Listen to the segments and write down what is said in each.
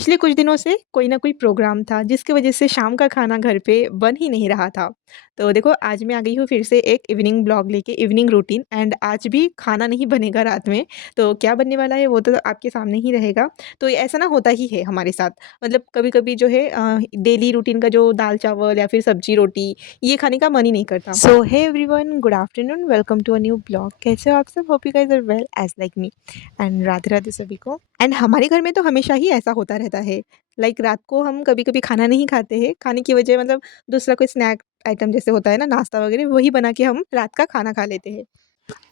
पिछले कुछ दिनों से कोई ना कोई प्रोग्राम था जिसकी वजह से शाम का खाना घर पे बन ही नहीं रहा था। तो देखो आज मैं आ गई हूँ फिर से एक इवनिंग ब्लॉग लेके इवनिंग रूटीन एंड आज भी खाना नहीं बनेगा रात में। तो क्या बनने वाला है वो तो आपके सामने ही रहेगा। तो ये ऐसा ना होता ही है हमारे साथ। मतलब कभी-कभी जो है डेली रूटीन का जो दाल-चावल या फिर सब्जी-रोटी ये खाने का मन ही नहीं करता। So hey everyone good afternoon welcome to a new blog. कैसे हो आप सब? Hope you guys are well as like me and Radhe Radhe सभी को। एंड हमारे घर में तो हमेशा ही ऐसा होता रहता है। लाइक रात को हम कभी-कभी खाना नहीं खाते हैं, खाने की बजाय मतलब दूसरा कोई स्नैक आइटम जैसे होता है ना नाश्ता वगैरह वही बना के हम रात का खाना खा लेते हैं।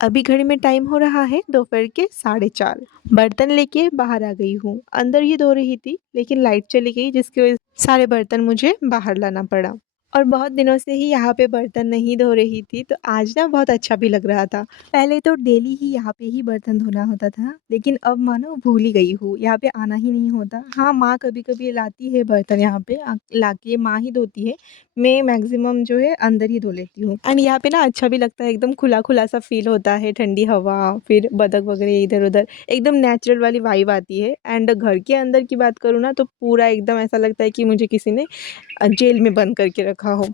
अभी घड़ी में टाइम हो रहा है दोपहर के 4:30। बर्तन लेके बाहर आ गई हूँ। अंदर ही धो रही थी लेकिन लाइट चली गई जिसकी वजह से सारे बर्तन मुझे बाहर लाना पड़ा। और बहुत दिनों से ही यहाँ पे बर्तन नहीं धो रही थी तो आज ना बहुत अच्छा भी लग रहा था। पहले तो डेली ही यहाँ पे ही बर्तन धोना होता था लेकिन अब मानो भूल ही गई हूँ, यहाँ पे आना ही नहीं होता। हाँ, माँ कभी-कभी लाती है बर्तन यहाँ पे लाके माँ ही धोती है। मैं मैक्सिमम जो है अंदर ही धो लेती हूँ एंड यहाँ पे ना अच्छा भी लगता है, एकदम खुला-खुला सा फ़ील होता है, ठंडी हवा, फिर बतख वगैरह इधर-उधर, एकदम नेचुरल वाली वाइब आती है। एंड घर के अंदर की बात करूँ ना तो पूरा एकदम ऐसा लगता है कि मुझे किसी ने जेल में बंद करके रखा हो।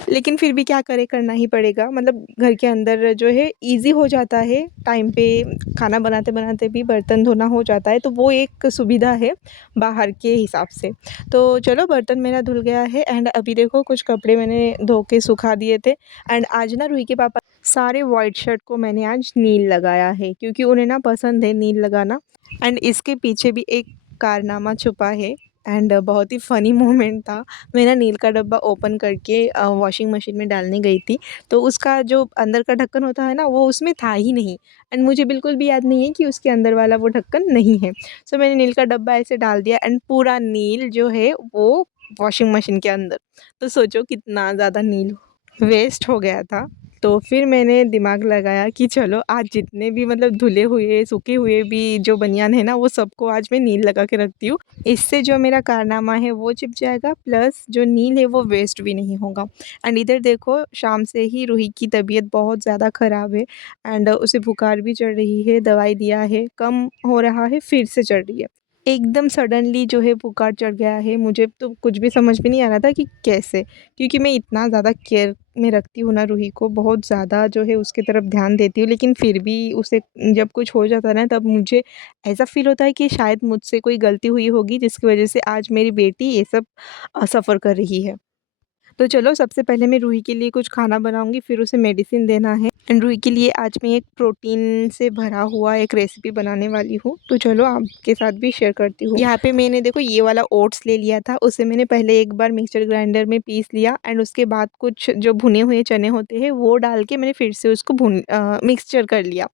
लेकिन फिर भी क्या करें, करना ही पड़ेगा। मतलब घर के अंदर जो है ईज़ी हो जाता है, टाइम पे खाना बनाते-बनाते भी बर्तन धोना हो जाता है, तो वो एक सुविधा है बाहर के हिसाब से। तो चलो बर्तन मेरा धुल गया है एंड अभी देखो कुछ कपड़े मैंने धो के सुखा दिए थे एंड आज ना रूही के पापा सारे व्हाइट शर्ट को मैंने आज नील लगाया है क्योंकि उन्हें ना पसंद है नील लगाना। एंड इसके पीछे भी एक कारनामा छुपा है एंड बहुत ही फ़नी मोमेंट था। मैं ना नील का डब्बा ओपन करके वॉशिंग मशीन में डालने गई थी, तो उसका जो अंदर का ढक्कन होता है ना वो उसमें था ही नहीं एंड मुझे बिल्कुल भी याद नहीं है कि उसके अंदर वाला वो ढक्कन नहीं है। सो मैंने नील का डब्बा ऐसे डाल दिया एंड पूरा नील जो है वो वॉशिंग मशीन के अंदर। तो सोचो कितना ज़्यादा नील वेस्ट हो गया था। तो फिर मैंने दिमाग लगाया कि चलो आज जितने भी मतलब धुले हुए, सूखे हुए भी जो बनियान है ना वो सबको आज मैं नील लगा के रखती हूँ। इससे जो मेरा कारनामा है वो छिप जाएगा प्लस जो नील है वो वेस्ट भी नहीं होगा। एंड इधर देखो शाम से ही रूही की तबीयत बहुत ज़्यादा ख़राब है एंड उसे बुखार भी चढ़ रही है, दवाई दिया है, कम हो रहा है फिर से चढ़ रही है। एकदम सडनली जो है बुखार चढ़ गया है, मुझे तो कुछ भी समझ में नहीं आ रहा था कि कैसे? क्योंकि मैं इतना ज़्यादा केयर में रखती हूँ ना रूही को, बहुत ज़्यादा जो है उसकी तरफ ध्यान देती हूँ, लेकिन फिर भी उसे जब कुछ हो जाता है ना तब मुझे ऐसा फ़ील होता है कि शायद मुझसे कोई गलती हुई होगी जिसकी वज़ह से आज मेरी बेटी ये सब सफ़र कर रही है। तो चलो सबसे पहले मैं रूही के लिए कुछ खाना बनाऊँगी, फिर उसे मेडिसिन देना है एंड रूही के लिए आज मैं एक प्रोटीन से भरा हुआ एक रेसिपी बनाने वाली हूँ। तो चलो आपके साथ भी शेयर करती हूँ। यहाँ पे मैंने देखो ये वाला ओट्स ले लिया था, उसे मैंने पहले एक बार मिक्सर ग्राइंडर में पीस लिया एंड उसके बाद कुछ जो भुने हुए चने होते हैं वो डाल के मैंने फिर से उसको मिक्सचर कर लिया।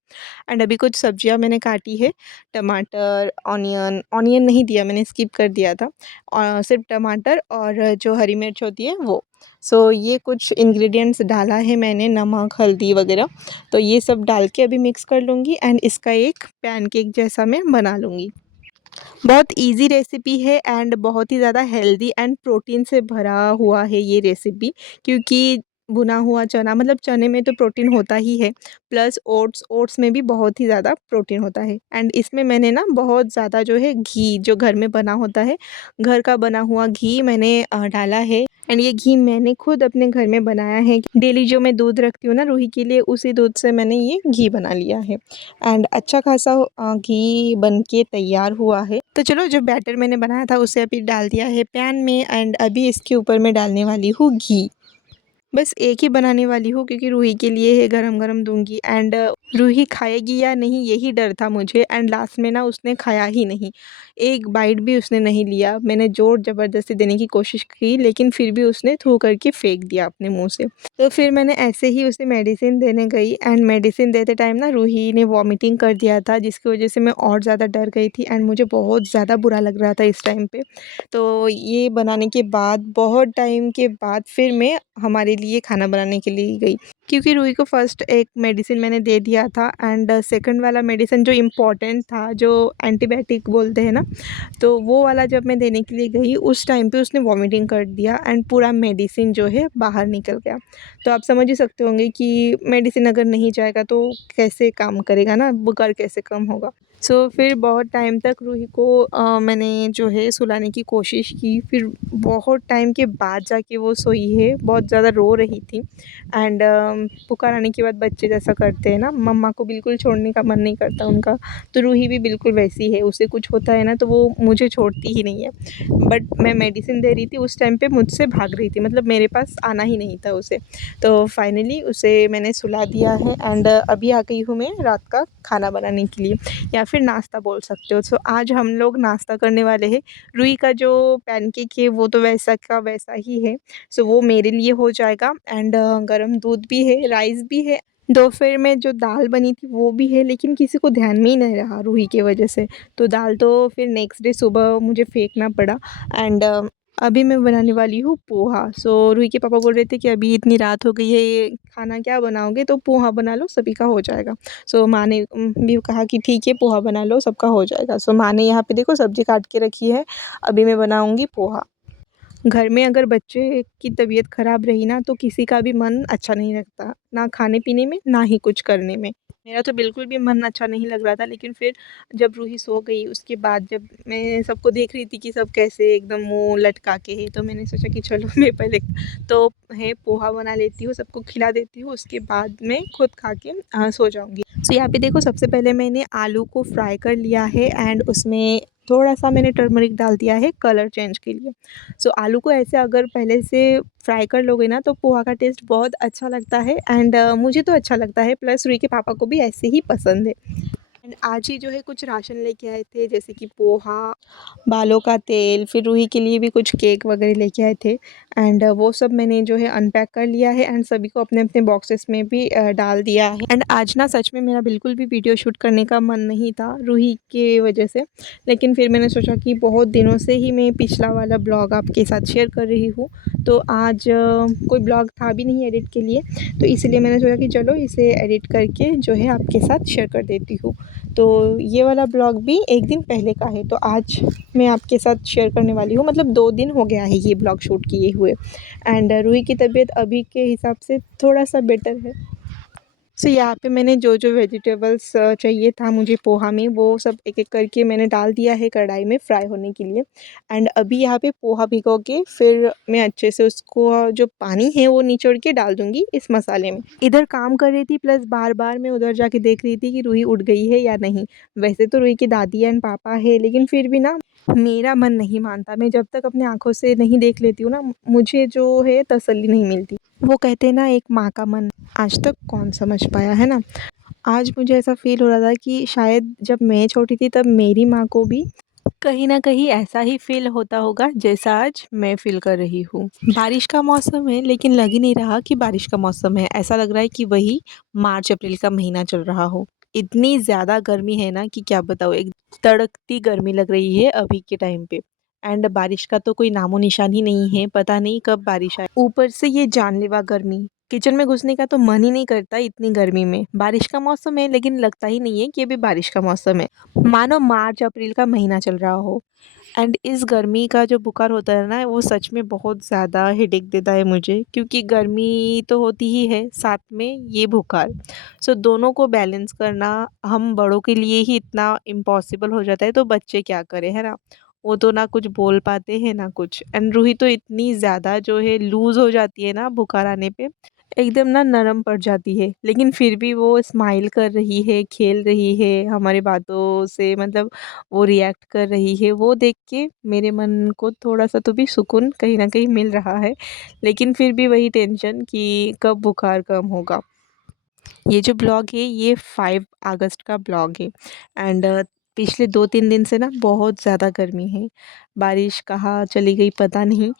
एंड अभी कुछ सब्जियाँ मैंने काटी है, टमाटर, ऑनियन नहीं दिया मैंने, स्किप कर दिया था। सिर्फ़ टमाटर और जो हरी मिर्च होती है वो। सो ये कुछ इंग्रेडिएंट्स डाला है मैंने, नमक, हल्दी वग़ैरह। तो ये सब डाल के अभी मिक्स कर लूँगी एंड इसका एक पैनकेक जैसा मैं बना लूँगी। बहुत ईज़ी रेसिपी है एंड बहुत ही ज़्यादा हेल्दी एंड प्रोटीन से भरा हुआ है ये रेसिपी, क्योंकि भुना हुआ चना मतलब चने में तो प्रोटीन होता ही है, प्लस ओट्स में भी बहुत ही ज़्यादा प्रोटीन होता है एंड इसमें मैंने ना बहुत ज़्यादा जो है घी जो घर में बना होता है, घर का बना हुआ घी मैंने डाला है एंड ये घी मैंने खुद अपने घर में बनाया है। डेली जो मैं दूध रखती हूँ ना रूही के लिए उसी दूध से मैंने ये घी बना लिया है एंड अच्छा खासा घी बन के तैयार हुआ है। तो चलो जो बैटर मैंने बनाया था उसे अभी डाल दिया है पैन में एंड अभी इसके ऊपर मैं डालने वाली हूँ घी। बस एक ही बनाने वाली हूँ क्योंकि रूही के लिए है, गरम-गरम दूँगी एंड रूही खाएगी या नहीं यही डर था मुझे एंड लास्ट में ना उसने खाया ही नहीं। एक बाइट भी उसने नहीं लिया। मैंने ज़ोर ज़बरदस्ती देने की कोशिश की लेकिन फिर भी उसने थू करके फेंक दिया अपने मुँह से। तो फिर मैंने ऐसे ही उसे मेडिसिन देने गई एंड मेडिसिन देते टाइम ना रूही ने वॉमिटिंग कर दिया था जिसकी वज़ह से मैं और ज़्यादा डर गई थी एंड मुझे बहुत ज़्यादा बुरा लग रहा था इस टाइम पे। तो ये बनाने के बाद बहुत टाइम के बाद फिर मैं हमारे लिए खाना बनाने के लिए गई, क्योंकि रूही को फर्स्ट एक मेडिसिन मैंने दे दिया था एंड सेकंड वाला मेडिसिन जो इम्पोर्टेंट था, जो एंटीबायोटिक बोलते हैं ना, तो वो वाला जब मैं देने के लिए गई उस टाइम पे उसने वॉमिटिंग कर दिया एंड पूरा मेडिसिन जो है बाहर निकल गया। तो आप समझ ही सकते होंगे कि मेडिसिन अगर नहीं जाएगा तो कैसे काम करेगा ना, बुखार कैसे कम होगा। फिर बहुत टाइम तक रूही को मैंने जो है सुलाने की कोशिश की, फिर बहुत टाइम के बाद जाके वो सोई है, बहुत ज़्यादा रो रही थी एंड पुकार आने के बाद बच्चे जैसा करते हैं ना, मम्मा को बिल्कुल छोड़ने का मन नहीं करता उनका, तो रूही भी बिल्कुल वैसी है, उसे कुछ होता है ना तो वो मुझे छोड़ती ही नहीं है। बट मैं मेडिसिन दे रही थी उस टाइम पे मुझसे भाग रही थी, मतलब मेरे पास आना ही नहीं था उसे। तो फाइनली उसे मैंने सुला दिया है एंड अभी आ गई हूँ मैं रात का खाना बनाने के लिए, या फिर नाश्ता बोल सकते हो। आज हम लोग नाश्ता करने वाले हैं। रुई का जो पैनकेक है वो तो वैसा का वैसा ही है। वो मेरे लिए हो जाएगा एंड गरम दूध भी है, राइस भी है। दोपहर में जो दाल बनी थी वो भी है, लेकिन किसी को ध्यान में ही नहीं रहा रूही की वजह से। तो दाल तो फिर नेक्स्ट डे सुबह मुझे फेंकना पड़ा एंड अभी मैं बनाने वाली हूँ पोहा। रूही के पापा बोल रहे थे कि अभी इतनी रात हो गई है, ये खाना क्या बनाओगे? तो पोहा बना लो, सभी का हो जाएगा। माँ ने भी कहा कि ठीक है पोहा बना लो, सबका हो जाएगा। माँ ने यहाँ पे देखो सब्ज़ी काट के रखी है, अभी मैं बनाऊँगी पोहा। घर में अगर बच्चे की तबीयत ख़राब रही ना तो किसी का भी मन अच्छा नहीं लगता, ना खाने-पीने में, ना ही कुछ करने में। मेरा तो बिल्कुल भी मन अच्छा नहीं लग रहा था, लेकिन फिर जब रूही सो गई उसके बाद जब मैं सबको देख रही थी कि सब कैसे एकदम मुँह लटका के है, तो मैंने सोचा कि चलो मैं पहले तो है पोहा बना लेती हूँ, सबको खिला देती हूँ, उसके बाद मैं खुद खा के सो जाऊँगी। यहाँ पे देखो सबसे पहले मैंने आलू को फ्राई कर लिया है एंड उसमें थोड़ा-सा मैंने टर्मरिक डाल दिया है कलर चेंज के लिए। आलू को ऐसे अगर पहले से फ्राई कर लोगे ना तो पोहा का टेस्ट बहुत अच्छा लगता है एंड मुझे तो अच्छा लगता है, प्लस रुई के पापा को भी ऐसे ही पसंद है। एंड आज ही जो है कुछ राशन लेके आए थे, जैसे कि पोहा, बालों का तेल, फिर रूही के लिए भी कुछ केक वगैरह लेके आए थे एंड वो सब मैंने जो है अनपैक कर लिया है एंड सभी को अपने-अपने बॉक्सेस में भी डाल दिया है। एंड आज ना सच में मेरा बिल्कुल भी वीडियो शूट करने का मन नहीं था रूही की वजह से, लेकिन फिर मैंने सोचा कि बहुत दिनों से ही मैं पिछला वाला ब्लॉग आपके साथ शेयर कर रही हूँ, तो आज कोई ब्लॉग था भी नहीं एडिट के लिए, तो इसलिए मैंने सोचा कि चलो इसे एडिट करके जो है आपके साथ शेयर कर देती हूँ। तो ये वाला ब्लॉग भी 1 दिन पहले का है, तो आज मैं आपके साथ शेयर करने वाली हूँ, मतलब 2 दिन हो गया है ये ब्लॉग शूट किए हुए एंड रूही की तबीयत अभी के हिसाब से थोड़ा-सा बेटर है। यहाँ पे मैंने जो-जो वेजिटेबल्स चाहिए था मुझे पोहा में, वो सब एक-एक करके मैंने डाल दिया है कढ़ाई में फ्राई होने के लिए एंड अभी यहाँ पे पोहा भिगो के फिर मैं अच्छे से उसको जो पानी है वो निचोड़ के डाल दूँगी इस मसाले में। इधर काम कर रही थी प्लस बार-बार मैं उधर जाके देख रही थी कि रूही उठ गई है या नहीं। वैसे तो रूही की दादी एंड पापा है, लेकिन फिर भी ना मेरा मन नहीं मानता। मैं जब तक अपनी आँखों से नहीं देख लेती हूँ ना, मुझे जो है तसल्ली नहीं मिलती। वो कहते हैं ना एक माँ का मन आज तक कौन समझ पाया, है ना? आज मुझे ऐसा फ़ील हो रहा था कि शायद जब मैं छोटी थी तब मेरी माँ को भी कहीं न कहीं ऐसा ही फ़ील होता होगा जैसा आज मैं फ़ील कर रही हूँ। बारिश का मौसम है, लेकिन लग ही नहीं रहा कि बारिश का मौसम है। ऐसा लग रहा है कि वही मार्च-अप्रैल का महीना चल रहा हो। इतनी ज़्यादा गर्मी है ना कि क्या बताऊँ, एक तड़कती गर्मी लग रही है अभी के टाइम पे एंड बारिश का तो कोई नामो-निशान ही नहीं है, पता नहीं कब बारिश आए। ऊपर से ये जानलेवा गर्मी, किचन में घुसने का तो मन ही नहीं करता इतनी गर्मी में। बारिश का मौसम है, लेकिन लगता ही नहीं है कि अभी बारिश का मौसम है। मानो मार्च-अप्रैल का महीना चल रहा हो एंड इस गर्मी का जो बुखार होता है ना, वो सच में बहुत ज़्यादा हेडेक देता है मुझे, क्योंकि गर्मी तो होती ही है, साथ में ये बुखार। दोनों को बैलेंस करना हम बड़ों के लिए ही इतना इम्पॉसिबल हो जाता है, तो बच्चे क्या करें, है ना? वो तो ना कुछ बोल पाते हैं, ना कुछ एंड रूही तो इतनी ज़्यादा जो है लूज़ हो जाती है ना बुखार आने पे, एकदम ना नरम पड़ जाती है, लेकिन फिर भी वो स्माइल कर रही है, खेल रही है, हमारी बातों से मतलब वो रिएक्ट कर रही है, वो देख के मेरे मन को थोड़ा-सा तो भी सुकून कहीं न कहीं मिल रहा है। लेकिन फिर भी वही टेंशन कि कब बुखार कम होगा। ये जो ब्लॉग है ये 5 अगस्त का ब्लॉग है एंड पिछले 2-3 दिन से ना बहुत ज़्यादा गर्मी है। बारिश कहाँ चली गई पता नहीं।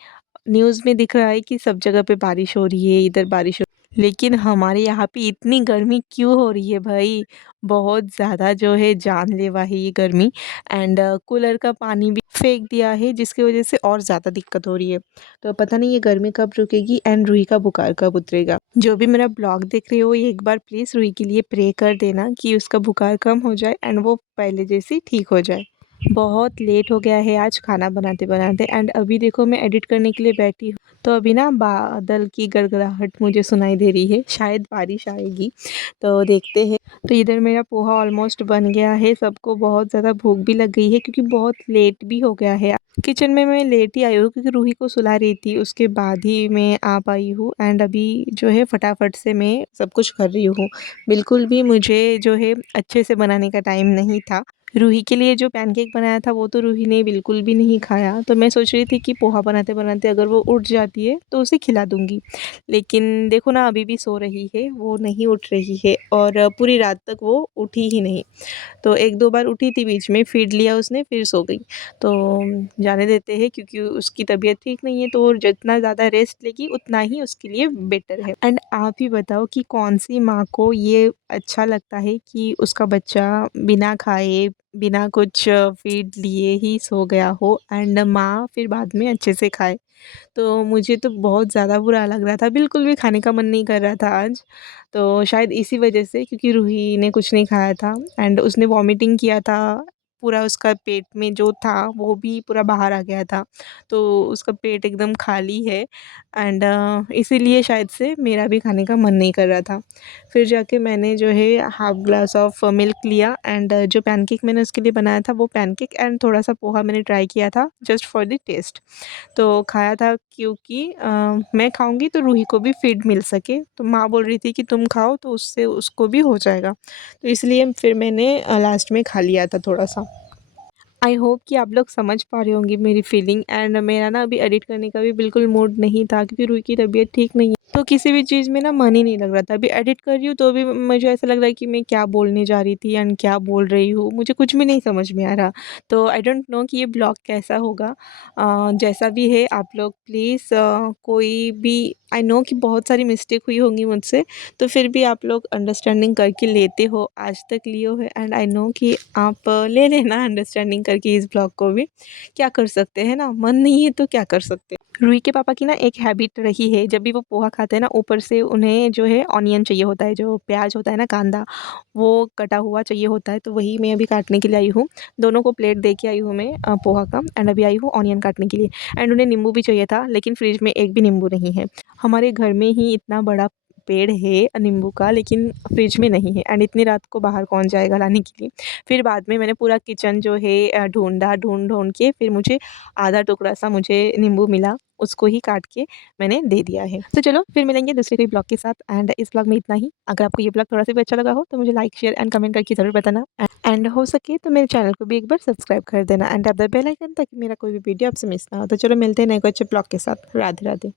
न्यूज़ में दिख रहा है कि सब जगह पे बारिश हो रही है, इधर बारिश हो, लेकिन हमारे यहाँ पे इतनी गर्मी क्यों हो रही है भाई? बहुत ज़्यादा जो है जानलेवा है ये गर्मी एंड कूलर का पानी भी फेंक दिया है, जिसकी वज़ह से और ज़्यादा दिक्कत हो रही है। तो पता नहीं ये गर्मी कब रुकेगी एंड रूही का बुखार कब उतरेगा। जो भी मेरा ब्लॉग देख रहे हो ये एक बार प्लीज़ रूही के लिए प्रे कर देना कि उसका बुखार कम हो जाए एंड वो पहले जैसी ठीक हो जाए। बहुत लेट हो गया है आज खाना बनाते-बनाते एंड अभी देखो मैं एडिट करने के लिए बैठी हूँ, तो अभी ना बादल की गड़गड़ाहट मुझे सुनाई दे रही है, शायद बारिश आएगी, तो देखते हैं। तो इधर मेरा पोहा ऑलमोस्ट बन गया है, सबको बहुत ज़्यादा भूख भी लग गई है क्योंकि बहुत लेट भी हो गया है। किचन में मैं लेट ही आई हूँ क्योंकि रूही को सुला रही थी, उसके बाद ही मैं आ पाई हूँ एंड अभी जो है फटाफट से मैं सब कुछ कर रही हूँ। बिल्कुल भी मुझे जो है अच्छे से बनाने का टाइम नहीं था। रूही के लिए जो पैनकेक बनाया था वो तो रूही ने बिल्कुल भी नहीं खाया, तो मैं सोच रही थी कि पोहा बनाते-बनाते अगर वो उठ जाती है तो उसे खिला दूँगी। लेकिन देखो ना अभी भी सो रही है, वो नहीं उठ रही है और पूरी रात तक वो उठी ही नहीं। तो 1-2 बार उठी थी बीच में, फ़ीड लिया उसने फिर सो गई। तो जाने देते हैं क्योंकि उसकी तबीयत ठीक नहीं है तो वो जितना ज़्यादा रेस्ट लेगी उतना ही उसके लिए बेटर है। एंड आप ही बताओ कि कौन-सी माँ को ये अच्छा लगता है कि उसका बच्चा बिना खाए, बिना कुछ फ़ीड लिए ही सो गया हो एंड माँ फिर बाद में अच्छे से खाए। तो मुझे तो बहुत ज़्यादा बुरा लग रहा था, बिल्कुल भी खाने का मन नहीं कर रहा था आज। तो शायद इसी वजह से क्योंकि रूही ने कुछ नहीं खाया था एंड उसने वॉमिटिंग किया था, पूरा उसका पेट में जो था वो भी पूरा बाहर आ गया था। तो उसका पेट एकदम खाली है एंड इसीलिए शायद से मेरा भी खाने का मन नहीं कर रहा था। फिर जाके मैंने जो है हाफ़ ग्लास ऑफ मिल्क लिया एंड जो पैनकेक मैंने उसके लिए बनाया था वो पैनकेक एंड थोड़ा-सा पोहा मैंने ट्राई किया था जस्ट फॉर द टेस्ट। तो खाया था क्योंकि मैं खाऊँगी तो रूही को भी फ़ीड मिल सके, तो माँ बोल रही थी कि तुम खाओ तो उससे उसको भी हो जाएगा। तो इसलिए फिर मैंने लास्ट में खा लिया था थोड़ा-सा। आई होप कि आप लोग समझ पा रहे होंगे मेरी फीलिंग एंड मेरा ना अभी एडिट करने का भी बिल्कुल मूड नहीं था क्योंकि रूही की तबीयत ठीक नहीं है, तो किसी भी चीज़ में ना मन ही नहीं लग रहा था। अभी एडिट कर रही हूँ तो भी मुझे ऐसा लग रहा है कि मैं क्या बोलने जा रही थी एंड क्या बोल रही हूँ, मुझे कुछ भी नहीं समझ में आ रहा। तो आई डोंट नो कि ये ब्लॉग कैसा होगा। जैसा भी है आप लोग प्लीज़ कोई भी आई नो कि बहुत सारी मिस्टेक हुई होंगी मुझसे, तो फिर भी आप लोग अंडरस्टैंडिंग करके लेते हो, आज तक लिए हो है एंड आई नो कि आप ले लेना अंडरस्टैंडिंग करके इस ब्लॉग को भी। क्या कर सकते हैं ना, मन नहीं है तो क्या कर सकते हैं। रूही के पापा की ना एक हैबिट रही है, जब भी वो पोहा खाते हैं ना ऊपर से उन्हें जो है ऑनियन चाहिए होता है, जो प्याज़ होता है ना कांदा, वो कटा हुआ चाहिए होता है, तो वही मैं अभी काटने के लिए आई हूँ। दोनों को प्लेट दे के आई हूँ मैं पोहा का एंड अभी आई हूँ ऑनियन काटने के लिए एंड उन्हें नींबू भी चाहिए था, लेकिन फ्रिज में एक भी नींबू नहीं है। हमारे घर में ही इतना बड़ा पेड़ है नींबू का, लेकिन फ्रिज में नहीं है एंड इतनी रात को बाहर कौन जाएगा लाने के लिए। फिर बाद में मैंने पूरा किचन जो है ढूँढा, ढूँढ-ढूँढ के फिर मुझे आधा टुकड़ा-सा मुझे नींबू मिला, उसको ही काट के मैंने दे दिया है। तो चलो फिर मिलेंगे दूसरे कोई ब्लॉग के साथ एंड इस ब्लॉग में इतना ही। अगर आपको ये ब्लॉग थोड़ा-सा भी अच्छा लगा हो तो मुझे लाइक, शेयर एंड कमेंट करके ज़रूर बताना एंड हो सके तो मेरे चैनल को भी एक बार सब्सक्राइब कर देना एंड दब द बेल आइकन ताकि मेरा कोई भी वीडियो आपसे मिस ना हो। तो चलो मिलते हैं नए कोई अच्छे ब्लॉग के साथ। राधे-राधे।